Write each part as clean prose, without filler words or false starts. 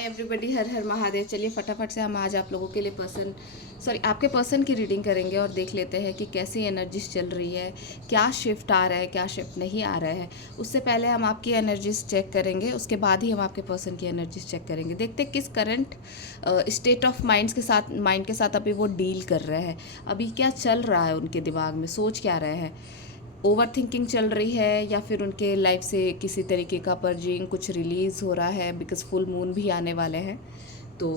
Hi everybody, हर हर महादेव। चलिए फटाफट से हम आज आप लोगों के लिए आपके पर्सन की रीडिंग करेंगे और देख लेते हैं कि कैसी एनर्जीज चल रही है, क्या शिफ्ट आ रहा है, क्या शिफ्ट नहीं आ रहा है। उससे पहले हम आपकी एनर्जीज चेक करेंगे, उसके बाद ही हम आपके पर्सन की एनर्जीज चेक करेंगे। देखते हैं किस करंट स्टेट ऑफ माइंड के साथ अभी वो डील कर रहे हैं, अभी क्या चल रहा है उनके दिमाग में, सोच क्या रहे हैं। ओवर थिंकिंग चल रही है या फिर उनके लाइफ से किसी तरीके का पर्जिंग कुछ रिलीज़ हो रहा है, बिकॉज फुल मून भी आने वाले हैं। तो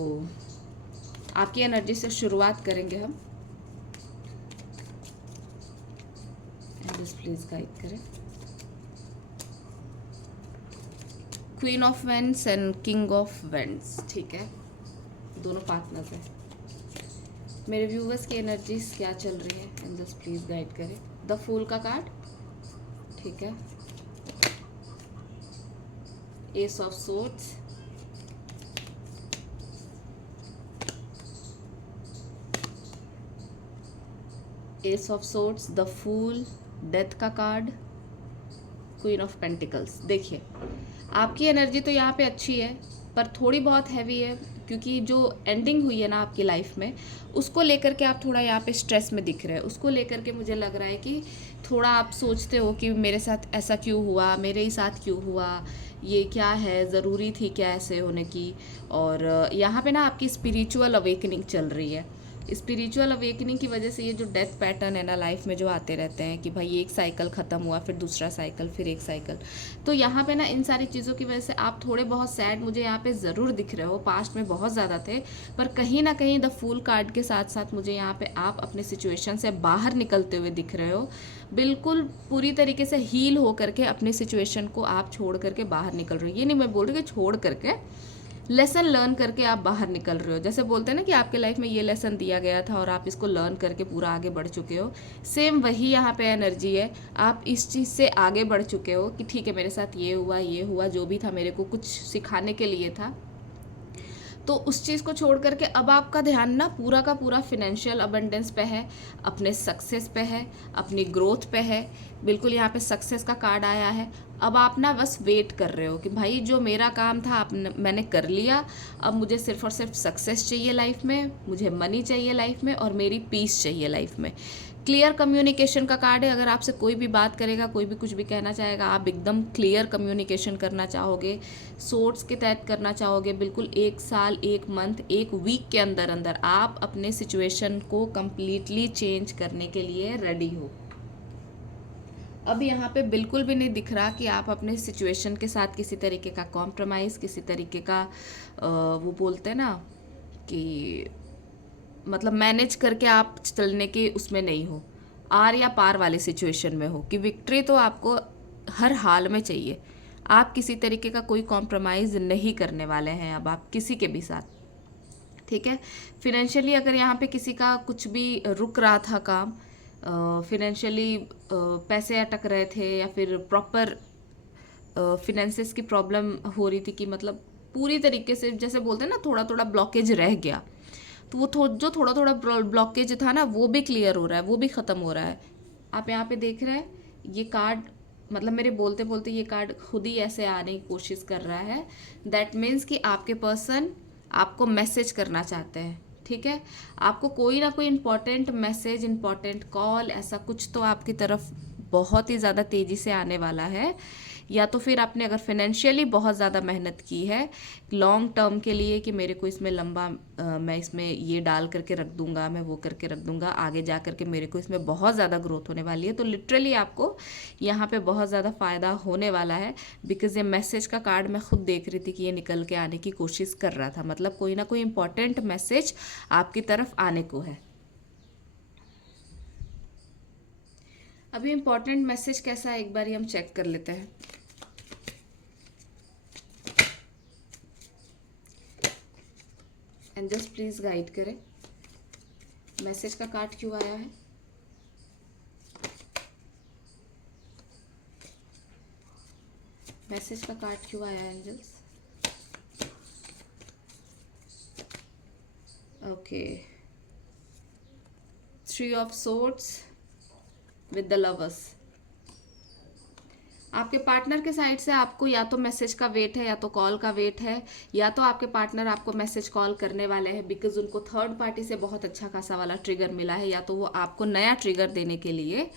आपकी एनर्जी से शुरुआत करेंगे हम। प्लीज़ गाइड करें। Queen of vends and king of vends, ठीक है, दोनों पार्टनर्स हैं। मेरे व्यूवर्स की एनर्जीज क्या चल रही है, एंजल्स प्लीज़ गाइड करें। द फूल का कार्ड, ठीक है, ace of swords, ace of swords, the fool, death का कार्ड, क्वीन ऑफ पेंटिकल्स। देखिए आपकी एनर्जी तो यहाँ पे अच्छी है पर थोड़ी बहुत हैवी है, क्योंकि जो एंडिंग हुई है ना आपकी लाइफ में, उसको लेकर के आप थोड़ा यहाँ पे स्ट्रेस में दिख रहे हैं। उसको लेकर के मुझे लग रहा है कि थोड़ा आप सोचते हो कि मेरे साथ ऐसा क्यों हुआ, मेरे ही साथ क्यों हुआ, ये क्या है, ज़रूरी थी क्या ऐसे होने की। और यहाँ पे ना आपकी स्पिरिचुअल अवेकनिंग चल रही है। स्पिरिचुअल अवेकनिंग की वजह से ये जो डेथ पैटर्न है ना लाइफ में जो आते रहते हैं कि भाई एक साइकिल ख़त्म हुआ, फिर दूसरा साइकिल, फिर एक साइकिल, तो यहाँ पे ना इन सारी चीज़ों की वजह से आप थोड़े बहुत सैड मुझे यहाँ पे ज़रूर दिख रहे हो। पास्ट में बहुत ज़्यादा थे, पर कहीं ना कहीं द फूल कार्ड के साथ साथ मुझे यहाँ पे आप अपने सिचुएशन से बाहर निकलते हुए दिख रहे हो। बिल्कुल पूरी तरीके से हील हो करके अपने सिचुएशन को आप छोड़ करके बाहर निकल रहे हो। ये नहीं मैं बोल रही कि छोड़ करके, लेसन लर्न करके आप बाहर निकल रहे हो। जैसे बोलते हैं ना कि आपके लाइफ में ये लेसन दिया गया था और आप इसको लर्न करके पूरा आगे बढ़ चुके हो, सेम वही यहाँ पे एनर्जी है। आप इस चीज़ से आगे बढ़ चुके हो कि ठीक है मेरे साथ ये हुआ, जो भी था मेरे को कुछ सिखाने के लिए था। तो उस चीज़ को छोड़ करके अब आपका ध्यान ना पूरा का पूरा फिनेंशियल अबंडेंस पे है, अपने सक्सेस पे है, अपनी ग्रोथ पे है। बिल्कुल यहाँ पे सक्सेस का कार्ड आया है। अब आप ना बस वेट कर रहे हो कि भाई जो मेरा काम था मैंने कर लिया, अब मुझे सिर्फ और सिर्फ सक्सेस चाहिए लाइफ में, मुझे मनी चाहिए लाइफ में, और मेरी पीस चाहिए लाइफ में। क्लियर कम्युनिकेशन का कार्ड है। अगर आपसे कोई भी बात करेगा, कोई भी कुछ भी कहना चाहेगा, आप एकदम क्लियर कम्युनिकेशन करना चाहोगे, सोर्ट्स के तहत करना चाहोगे। बिल्कुल 1 साल, 1 मंथ, 1 वीक के अंदर अंदर आप अपने सिचुएशन को कम्प्लीटली चेंज करने के लिए रेडी हो। अब यहाँ पे बिल्कुल भी नहीं दिख रहा कि आप अपने सिचुएशन के साथ किसी तरीके का कॉम्प्रोमाइज़, किसी तरीके का वो बोलते हैं ना कि मतलब मैनेज करके आप चलने के उसमें नहीं हो, आर या पार वाले सिचुएशन में हो कि विक्ट्री तो आपको हर हाल में चाहिए। आप किसी तरीके का कोई कॉम्प्रोमाइज़ नहीं करने वाले हैं अब आप किसी के भी साथ, ठीक है। फिनेंशियली अगर यहाँ पे किसी का कुछ भी रुक रहा था काम, फिनेंशियली पैसे अटक रहे थे या फिर प्रॉपर फिनेंसेस की प्रॉब्लम हो रही थी कि मतलब पूरी तरीके से जैसे बोलते हैं ना थोड़ा थोड़ा ब्लॉकेज रह गया, तो वो जो थोड़ा थोड़ा ब्लॉकेज था ना वो भी क्लियर हो रहा है, वो भी ख़त्म हो रहा है। आप यहाँ पे देख रहे हैं ये कार्ड, मतलब मेरे बोलते बोलते ये कार्ड खुद ही ऐसे आने की कोशिश कर रहा है। दैट मीन्स कि आपके पर्सन आपको मैसेज करना चाहते हैं, ठीक है। आपको कोई ना कोई इंपॉर्टेंट मैसेज, इंपॉर्टेंट कॉल, ऐसा कुछ तो आपकी तरफ बहुत ही ज़्यादा तेज़ी से आने वाला है। या तो फिर आपने अगर फाइनेंशियली बहुत ज़्यादा मेहनत की है लॉन्ग टर्म के लिए कि मेरे को इसमें लंबा मैं इसमें ये डाल करके रख दूंगा, मैं वो करके रख दूंगा, आगे जा करके मेरे को इसमें बहुत ज़्यादा ग्रोथ होने वाली है, तो लिटरली आपको यहाँ पे बहुत ज़्यादा फ़ायदा होने वाला है। बिकॉज ये मैसेज का कार्ड मैं खुद देख रही थी कि ये निकल के आने की कोशिश कर रहा था, मतलब कोई ना कोई इंपॉर्टेंट मैसेज आपकी तरफ आने को है। अभी इंपॉर्टेंट मैसेज कैसा है एक बार हम चेक कर लेते हैं। एंजल्स प्लीज गाइड करें, मैसेज का कार्ड क्यों आया है। मैसेज का कार्ड क्यों आया है angels. Okay, 3 of swords with the lovers. आपके पार्टनर के साइड से आपको या तो मैसेज का वेट है या तो कॉल का वेट है, या तो आपके पार्टनर आपको मैसेज कॉल करने वाले हैं बिकॉज उनको थर्ड पार्टी से बहुत अच्छा खासा वाला ट्रिगर मिला है, या तो वो आपको नया ट्रिगर देने के लिए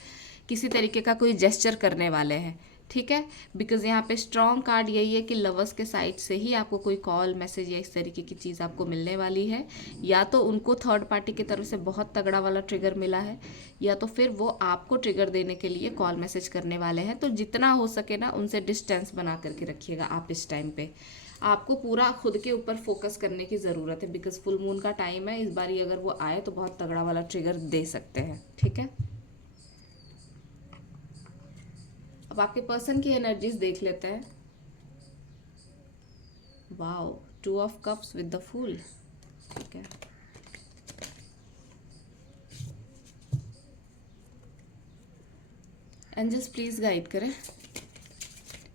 किसी तरीके का कोई जेस्चर करने वाले हैं। ठीक है, बिकॉज यहाँ पे स्ट्रॉन्ग कार्ड यही है कि लवर्स के साइड से ही आपको कोई कॉल मैसेज या इस तरीके की चीज़ आपको मिलने वाली है, या तो उनको थर्ड पार्टी की तरफ से बहुत तगड़ा वाला ट्रिगर मिला है, या तो फिर वो आपको ट्रिगर देने के लिए कॉल मैसेज करने वाले हैं। तो जितना हो सके ना उनसे डिस्टेंस बना करके रखिएगा आप इस टाइम पे। आपको पूरा खुद के ऊपर फोकस करने की ज़रूरत है बिकॉज फुल मून का टाइम है, इस बार अगर वो आए तो बहुत तगड़ा वाला ट्रिगर दे सकते हैं। ठीक है, अब आपके पर्सन की एनर्जीज देख लेते हैं। Wow, 2 of cups with the fool. ठीक है, एंजल्स प्लीज गाइड करें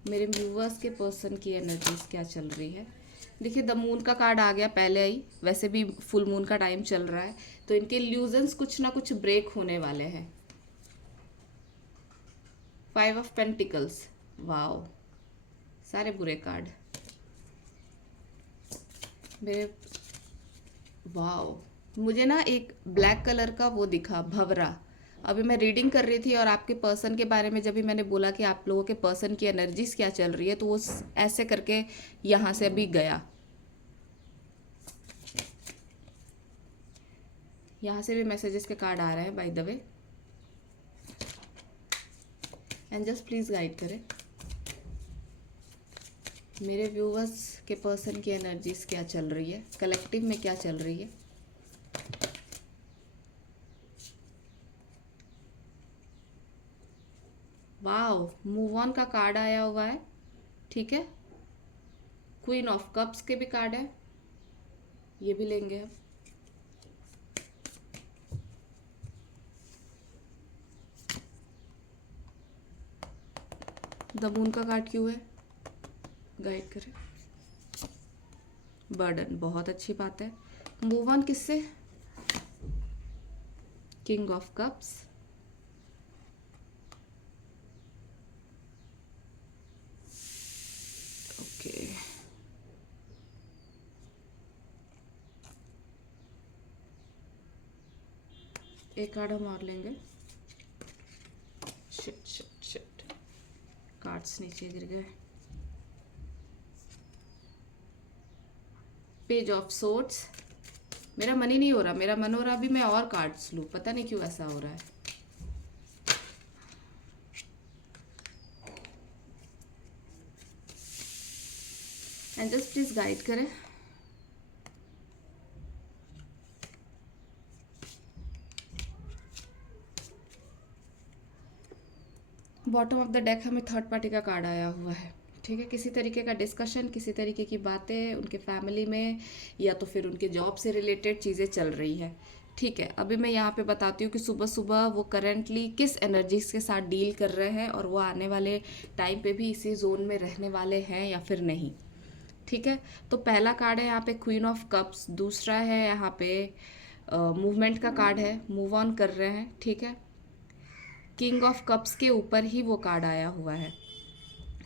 मेरे व्यूवर्स के पर्सन की एनर्जीज क्या चल रही है। देखिए द मून का कार्ड आ गया पहले ही, वैसे भी फुल मून का टाइम चल रहा है तो इनके इल्यूजन्स कुछ ना कुछ ब्रेक होने वाले हैं। 5 ऑफ पेंटिकल्स, वाओ, सारे बुरे कार्ड मेरे। वाओ, मुझे ना एक ब्लैक कलर का वो दिखा, भंवरा। अभी मैं रीडिंग कर रही थी और आपके पर्सन के बारे में जब भी मैंने बोला कि आप लोगों के पर्सन की एनर्जीज क्या चल रही है तो वो ऐसे करके यहाँ से अभी गया। यहाँ से भी मैसेजेस के कार्ड आ रहे हैं by the way. Angels please guide करें मेरे व्यूवर्स के पर्सन की एनर्जीज क्या चल रही है, कलेक्टिव में क्या चल रही है। वाओ, मूव ऑन का कार्ड आया हुआ है। ठीक है, क्वीन ऑफ कप्स के भी कार्ड है, ये भी लेंगे अब। द मून का कार्ड क्यों है, गाइड करें। बर्डन, बहुत अच्छी बात है। मूव ऑन किससे, किंग ऑफ कप्स। ओके, एक कार्ड हम और लेंगे। शिट शिट शिट, कार्ड्स नीचे गिर गए। पेज ऑफ सोर्ड्स, मेरा मन ही नहीं हो रहा, मेरा मन हो रहा अभी मैं और कार्ड्स लूँ, पता नहीं क्यों ऐसा हो रहा है। एंजल्स प्लीज गाइड करें बॉटम ऑफ द डेक हमें थर्ड पार्टी का कार्ड आया हुआ है। ठीक है, किसी तरीके का डिस्कशन, किसी तरीके की बातें उनके फैमिली में या तो फिर उनके जॉब से रिलेटेड चीज़ें चल रही है। ठीक है, अभी मैं यहाँ पे बताती हूँ कि सुबह सुबह वो करेंटली किस एनर्जीज के साथ डील कर रहे हैं और वो आने वाले टाइम पे भी इसी जोन में रहने वाले हैं या फिर नहीं। ठीक है, तो पहला कार्ड है यहाँ पे क्वीन ऑफ कप्स, दूसरा है यहाँ पे मूवमेंट का कार्ड है, मूव ऑन कर रहे हैं। ठीक है, किंग ऑफ कप्स के ऊपर ही वो कार्ड आया हुआ है,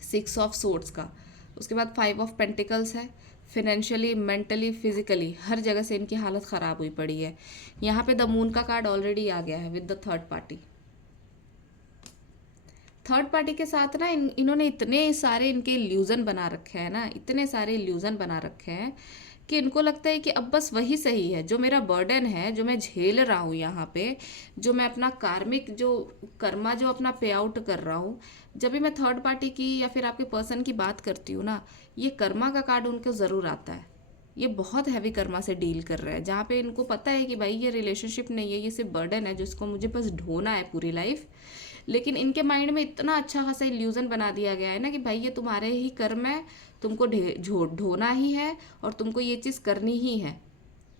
6 ऑफ सोर्ड्स का। उसके बाद 5 ऑफ पेंटिकल्स है। फिनेंशियली, मेंटली, फिजिकली हर जगह से इनकी हालत ख़राब हुई पड़ी है। यहाँ पे द मून का कार्ड ऑलरेडी आ गया है with the third party. Third party के साथ ना इन्होंने इतने सारे इनके इल्यूज़न बना रखे हैं ना, इतने सारे इल्यूज़न बना रखे हैं कि इनको लगता है कि अब बस वही सही है, जो मेरा बर्डन है, जो मैं झेल रहा हूँ यहाँ पे, जो मैं अपना कार्मिक जो कर्मा जो अपना पे आउट कर रहा हूँ। जब भी मैं थर्ड पार्टी की या फिर आपके पर्सन की बात करती हूँ ना, ये कर्मा का कार्ड उनको ज़रूर आता है। ये बहुत हैवी कर्मा से डील कर रहे हैं, जहाँ पे इनको पता है कि भाई ये रिलेशनशिप नहीं है, ये सिर्फ बर्डन है जिसको मुझे बस ढोना है पूरी लाइफ। लेकिन इनके माइंड में इतना अच्छा खासा इल्यूजन बना दिया गया है ना कि भाई ये तुम्हारे ही कर्म है, तुमको ढोना ही है और तुमको ये चीज़ करनी ही है।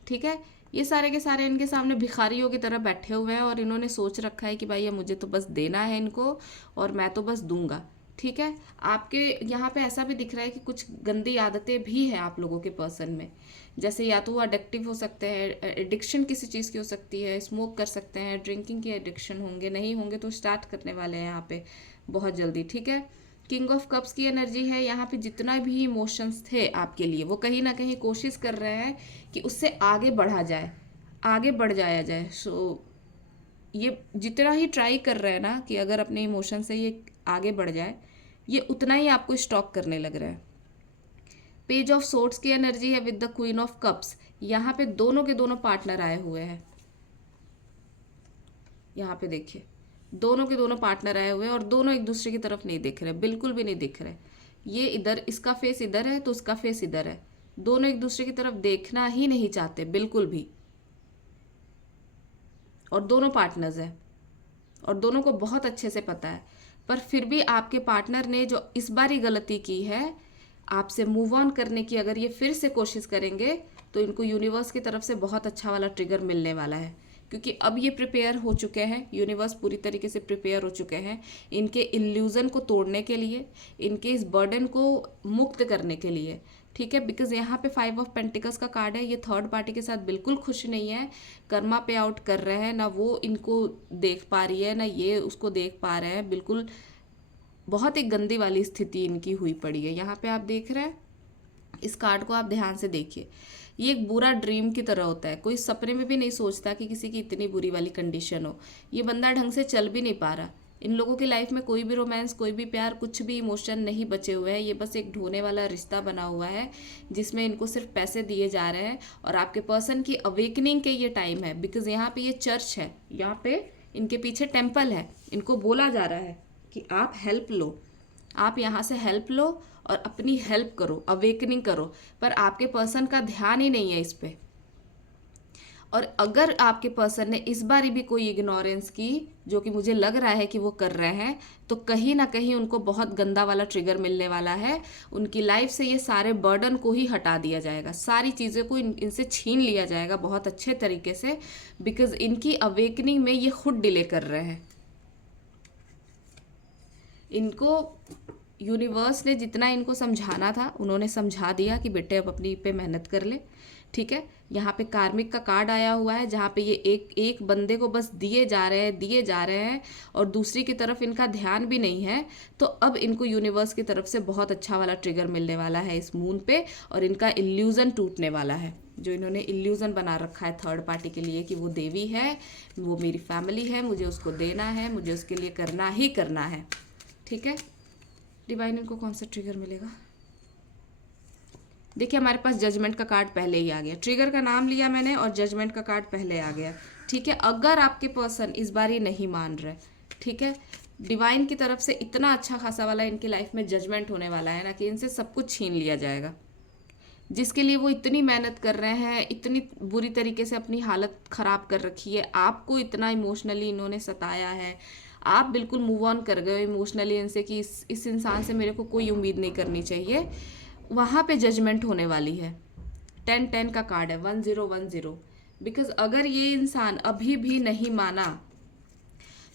ठीक है, ये सारे के सारे इनके सामने भिखारियों की तरह बैठे हुए हैं और इन्होंने सोच रखा है कि भाई ये मुझे तो बस देना है इनको और मैं तो बस दूंगा। ठीक है, आपके यहाँ पे ऐसा भी दिख रहा है कि कुछ गंदी आदतें भी हैं आप लोगों के पर्सन में, जैसे या तो वो अडिक्टिव हो सकते हैं, एडिक्शन किसी चीज़ की हो सकती है, स्मोक कर सकते हैं, ड्रिंकिंग की एडिक्शन होंगे, नहीं होंगे तो स्टार्ट करने वाले हैं यहाँ पे बहुत जल्दी। ठीक है, किंग ऑफ कप्स की एनर्जी है। यहाँ पे जितना भी इमोशंस थे आपके लिए, वो कहीं ना कहीं कोशिश कर रहे हैं कि उससे आगे बढ़ा जाए, आगे बढ़ जाया जाए। ये जितना ही ट्राई कर रहे हैं ना कि अगर अपने इमोशन से ये आगे बढ़ जाए, ये उतना ही आपको स्टॉक करने लग रहा है। पेज ऑफ सोर्ड्स की एनर्जी है with the queen of cups. यहाँ पे दोनों के दोनों पार्टनर आए हुए हैं। यहाँ पे देखिए, दोनों के दोनों पार्टनर आए हुए हैं और दोनों एक दूसरे की तरफ नहीं दिख रहे, बिल्कुल भी नहीं दिख रहे। ये इधर, इसका फेस इधर है तो उसका फेस इधर है, दोनों एक दूसरे की तरफ देखना ही नहीं चाहते बिल्कुल भी। और दोनों पार्टनर्स हैं और दोनों को बहुत अच्छे से पता है, पर फिर भी आपके पार्टनर ने जो इस बार ही गलती की है, आपसे मूव ऑन करने की अगर ये फिर से कोशिश करेंगे तो इनको यूनिवर्स की तरफ से बहुत अच्छा वाला ट्रिगर मिलने वाला है। क्योंकि अब ये प्रिपेयर हो चुके हैं, यूनिवर्स पूरी तरीके से प्रिपेयर हो चुके हैं इनके इल्यूजन को तोड़ने के लिए, इनके इस बर्डन को मुक्त करने के लिए। ठीक है, बिकॉज यहाँ पे 5 ऑफ पेंटिकल्स का कार्ड है। ये थर्ड पार्टी के साथ बिल्कुल खुश नहीं है, कर्मा पे आउट कर रहे हैं, ना वो इनको देख पा रही है ना ये उसको देख पा रहे हैं। बिल्कुल बहुत ही गंदी वाली स्थिति इनकी हुई पड़ी है। यहाँ पे आप देख रहे हैं, इस कार्ड को आप ध्यान से देखिए, ये एक बुरा ड्रीम की तरह होता है। कोई सपने में भी नहीं सोचता कि किसी की इतनी बुरी वाली कंडीशन हो। ये बंदा ढंग से चल भी नहीं पा रहा। इन लोगों की लाइफ में कोई भी रोमांस, कोई भी प्यार, कुछ भी इमोशन नहीं बचे हुए हैं। ये बस एक ढोने वाला रिश्ता बना हुआ है जिसमें इनको सिर्फ पैसे दिए जा रहे हैं। और आपके पर्सन की अवेकनिंग के ये टाइम है, बिकॉज यहाँ पे ये चर्च है, यहाँ पे इनके पीछे टेम्पल है। इनको बोला जा रहा है कि आप हेल्प लो, आप यहाँ से हेल्प लो और अपनी हेल्प करो, अवेकनिंग करो। पर आपके पर्सन का ध्यान ही नहीं है इस पे। और अगर आपके पर्सन ने इस बार भी कोई इग्नोरेंस की, जो कि मुझे लग रहा है कि वो कर रहे हैं, तो कहीं ना कहीं उनको बहुत गंदा वाला ट्रिगर मिलने वाला है। उनकी लाइफ से ये सारे बर्डन को ही हटा दिया जाएगा, सारी चीज़ों को इनसे छीन लिया जाएगा बहुत अच्छे तरीके से, बिकॉज इनकी अवेकनिंग में ये खुद डिले कर रहे हैं। इनको यूनिवर्स ने जितना इनको समझाना था उन्होंने समझा दिया कि बेटे अब अपनी पे मेहनत कर ले। ठीक है, यहाँ पे कार्मिक का कार्ड आया हुआ है जहाँ पे ये एक एक बंदे को बस दिए जा रहे हैं और दूसरी की तरफ इनका ध्यान भी नहीं है। तो अब इनको यूनिवर्स की तरफ से बहुत अच्छा वाला ट्रिगर मिलने वाला है इस मून पे, और इनका इल्यूजन टूटने वाला है। जो इन्होंने इल्यूजन बना रखा है थर्ड पार्टी के लिए कि वो देवी है, वो मेरी फैमिली है, मुझे उसको देना है, मुझे उसके लिए करना ही करना है। ठीक है, डिवाइन इनको कौन सा ट्रिगर मिलेगा? देखिए, हमारे पास जजमेंट का कार्ड पहले ही आ गया। ट्रिगर का नाम लिया मैंने और जजमेंट का कार्ड पहले आ गया। ठीक है, अगर आपके पर्सन इस बार ही नहीं मान रहे, ठीक है, डिवाइन की तरफ से इतना अच्छा खासा वाला इनकी लाइफ में जजमेंट होने वाला है ना कि इनसे सब कुछ छीन लिया जाएगा। जिसके लिए वो इतनी मेहनत कर रहे हैं, इतनी बुरी तरीके से अपनी हालत ख़राब कर रखी है, आपको इतना इमोशनली इन्होंने सताया है, आप बिल्कुल मूव ऑन कर गए इमोशनली इनसे कि इस इंसान से मेरे को कोई उम्मीद नहीं करनी चाहिए। वहाँ पे जजमेंट होने वाली है। 10-10 का कार्ड है, 1010। बिकॉज अगर ये इंसान अभी भी नहीं माना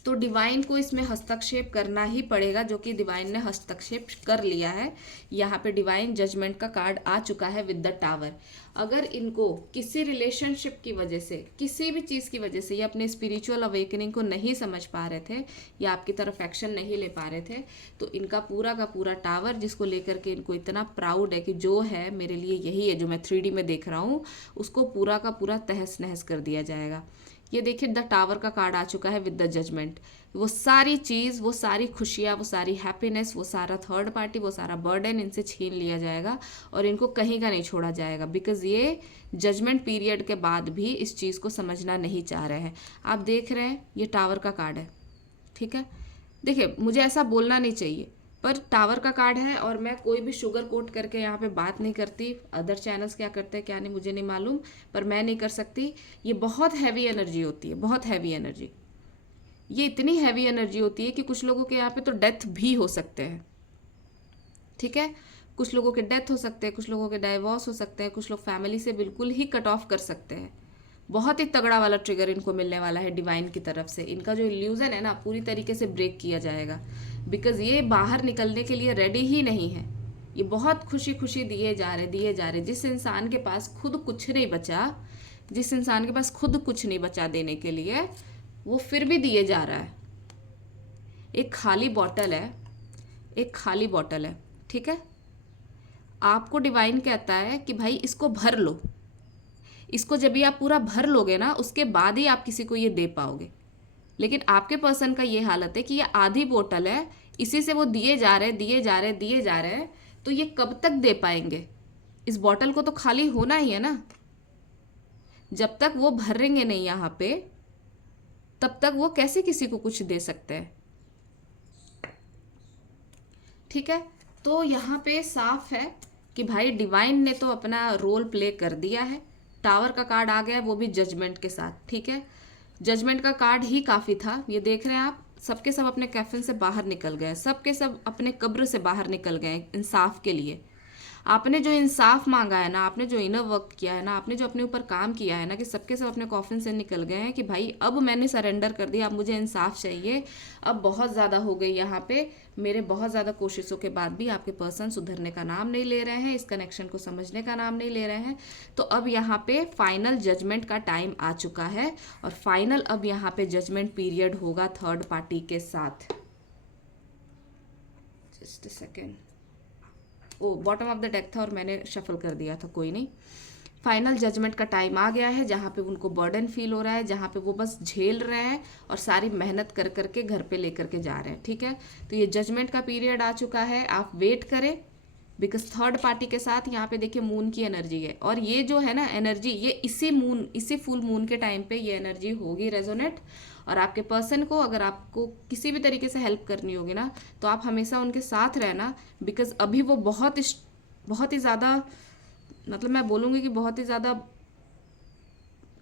तो डिवाइन को इसमें हस्तक्षेप करना ही पड़ेगा, जो कि डिवाइन ने हस्तक्षेप कर लिया है। यहाँ पे डिवाइन जजमेंट का कार्ड आ चुका है विद द टावर। अगर इनको किसी रिलेशनशिप की वजह से, किसी भी चीज़ की वजह से ये अपने स्पिरिचुअल अवेकनिंग को नहीं समझ पा रहे थे या आपकी तरफ एक्शन नहीं ले पा रहे थे, तो इनका पूरा का पूरा टावर, जिसको लेकर के इनको इतना प्राउड है कि जो है मेरे लिए यही है, जो मैं 3D में देख रहा हूँ, उसको पूरा का पूरा तहस नहस कर दिया जाएगा। ये देखिए, द टावर का कार्ड आ चुका है विद द जजमेंट। वो सारी चीज़, वो सारी खुशियाँ, वो सारी हैप्पीनेस, वो सारा थर्ड पार्टी, वो सारा बर्डन इनसे छीन लिया जाएगा और इनको कहीं का नहीं छोड़ा जाएगा। बिकॉज ये जजमेंट पीरियड के बाद भी इस चीज़ को समझना नहीं चाह रहे हैं। आप देख रहे हैं, ये टावर का कार्ड है। ठीक है, देखिए, मुझे ऐसा बोलना नहीं चाहिए, पर टावर का कार्ड है और मैं कोई भी शुगर कोट करके यहाँ पे बात नहीं करती। अदर चैनल्स क्या करते हैं क्या नहीं मुझे नहीं मालूम, पर मैं नहीं कर सकती। ये बहुत हैवी एनर्जी होती है, बहुत हैवी एनर्जी। ये इतनी हैवी एनर्जी होती है कि कुछ लोगों के यहाँ पे तो डेथ भी हो सकते हैं। ठीक है, कुछ लोगों के डेथ हो सकते हैं, कुछ लोगों के डाइवोर्स हो सकते हैं, कुछ लोग फैमिली से बिल्कुल ही कट ऑफ कर सकते हैं। बहुत ही तगड़ा वाला ट्रिगर इनको मिलने वाला है डिवाइन की तरफ से। इनका जो इल्यूजन है ना, पूरी तरीके से ब्रेक किया जाएगा। बिकॉज ये बाहर निकलने के लिए रेडी ही नहीं है। ये बहुत खुशी खुशी दिए जा रहे। जिस इंसान के पास खुद कुछ नहीं बचा, जिस इंसान के पास खुद कुछ नहीं बचा देने के लिए, वो फिर भी दिए जा रहा है। एक खाली बॉटल है, एक खाली बॉटल है, ठीक है। आपको डिवाइन कहता है कि भाई इसको भर लो, इसको जब भी आप पूरा भर लोगे ना उसके बाद ही आप किसी को ये दे पाओगे। लेकिन आपके पर्सन का ये हालत है कि ये आधी बोतल है, इसी से वो दिए जा रहे दिए जा रहे दिए जा रहे हैं, तो ये कब तक दे पाएंगे? इस बोतल को तो खाली होना ही है ना। जब तक वो भरेंगे नहीं यहाँ पे, तब तक वो कैसे किसी को कुछ दे सकते हैं? ठीक है, तो यहाँ पे साफ है कि भाई डिवाइन ने तो अपना रोल प्ले कर दिया है। टावर का कार्ड आ गया है, वो भी जजमेंट के साथ, ठीक है। जजमेंट का कार्ड ही काफ़ी था। ये देख रहे हैं आप, सबके सब अपने कैफिन से बाहर निकल गए, सबके सब अपने कब्र से बाहर निकल गए इंसाफ के लिए। आपने जो इंसाफ मांगा है ना, आपने जो इनर वर्क किया है ना, आपने जो अपने ऊपर काम किया है ना, कि सबके सब अपने कॉफिन से निकल गए हैं कि भाई अब मैंने सरेंडर कर दिया, अब मुझे इंसाफ चाहिए। अब बहुत ज़्यादा हो गई यहाँ पे, मेरे बहुत ज़्यादा कोशिशों के बाद भी आपके पर्सन सुधरने का नाम नहीं ले रहे हैं, इस कनेक्शन को समझने का नाम नहीं ले रहे हैं। तो अब यहाँ पे फाइनल जजमेंट का टाइम आ चुका है, और फाइनल अब यहाँ पे जजमेंट पीरियड होगा थर्ड पार्टी के साथ। Just a second, oh bottom of the deck था और मैंने शफल कर दिया था, कोई नहीं। फाइनल जजमेंट का टाइम आ गया है, जहाँ पे उनको बर्डन फील हो रहा है, जहाँ पे वो बस झेल रहे हैं और सारी मेहनत कर करके घर पे लेकर के जा रहे हैं, ठीक है। तो ये जजमेंट का पीरियड आ चुका है, आप वेट करें, बिकॉज थर्ड पार्टी के साथ यहाँ पे देखिए मून की एनर्जी है, और ये जो है ना एनर्जी, ये इसी फुल मून के टाइम पे ये एनर्जी होगी रेजोनेट। और आपके पर्सन को अगर आपको किसी भी तरीके से हेल्प करनी होगी ना, तो आप हमेशा उनके साथ रहना, बिकॉज अभी वो बहुत ही ज़्यादा, मतलब मैं बोलूँगी कि बहुत ही ज़्यादा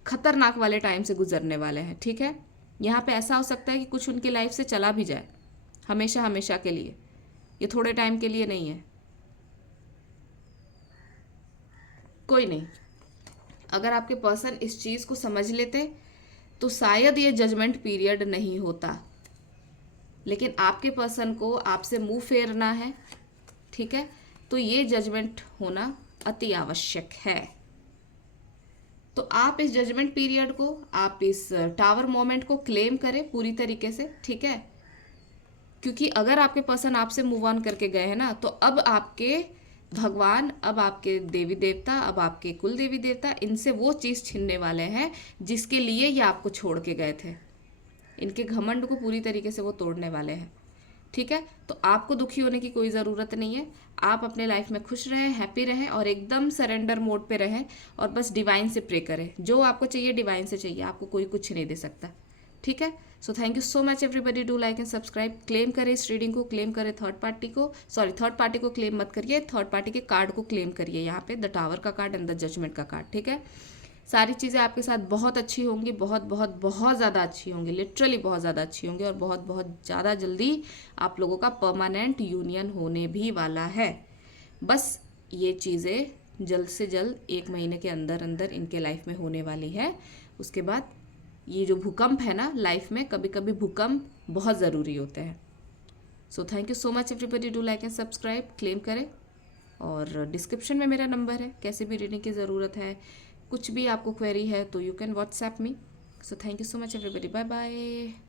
खतरनाक वाले टाइम से गुजरने वाले हैं, ठीक है। यहाँ पे ऐसा हो सकता है कि कुछ उनकी लाइफ से चला भी जाए, हमेशा हमेशा के लिए, ये थोड़े टाइम के लिए नहीं है। कोई नहीं, अगर आपके पर्सन इस चीज़ को समझ लेते तो शायद ये जजमेंट पीरियड नहीं होता। लेकिन आपके पर्सन को आपसे मुंह फेरना है, ठीक है, तो ये जजमेंट होना अति आवश्यक है। तो आप इस जजमेंट पीरियड को, आप इस टावर मोमेंट को क्लेम करें पूरी तरीके से, ठीक है। क्योंकि अगर आपके पर्सन आपसे मूव ऑन करके गए हैं ना, तो अब आपके भगवान, अब आपके देवी देवता, अब आपके कुल देवी देवता, इनसे वो चीज़ छीनने वाले हैं जिसके लिए ये आपको छोड़ के गए थे। इनके घमंड को पूरी तरीके से वो तोड़ने वाले हैं, ठीक है। तो आपको दुखी होने की कोई ज़रूरत नहीं है, आप अपने लाइफ में खुश रहें, हैप्पी रहें, और एकदम सरेंडर मोड पे रहें, और बस डिवाइन से प्रे करें। जो आपको चाहिए डिवाइन से चाहिए, आपको कोई कुछ नहीं दे सकता, ठीक है। सो thank you so much everybody, do like and subscribe. Claim करें इस रीडिंग को, क्लेम करें थर्ड पार्टी को, सॉरी थर्ड पार्टी को क्लेम मत करिए, थर्ड पार्टी के कार्ड को क्लेम करिए, यहाँ पे द टावर का कार्ड एंड द जजमेंट का कार्ड, ठीक है। सारी चीज़ें आपके साथ बहुत अच्छी होंगी, बहुत बहुत बहुत ज़्यादा अच्छी होंगी, लिटरली बहुत ज़्यादा अच्छी होंगी, और बहुत बहुत ज़्यादा जल्दी आप लोगों का परमानेंट यूनियन होने भी वाला है। बस ये चीज़ें जल्द से जल्द 1 महीने के अंदर अंदर इनके लाइफ में होने वाली है। उसके बाद ये जो भूकंप है ना लाइफ में, कभी कभी भूकंप बहुत ज़रूरी होते हैं। सो thank you so much everybody, do like and subscribe, claim करें, और डिस्क्रिप्शन में मेरा नंबर है, कैसे भी रीडिंग की ज़रूरत है, कुछ भी आपको क्वेरी है तो you can WhatsApp me. So thank you so much everybody, bye bye.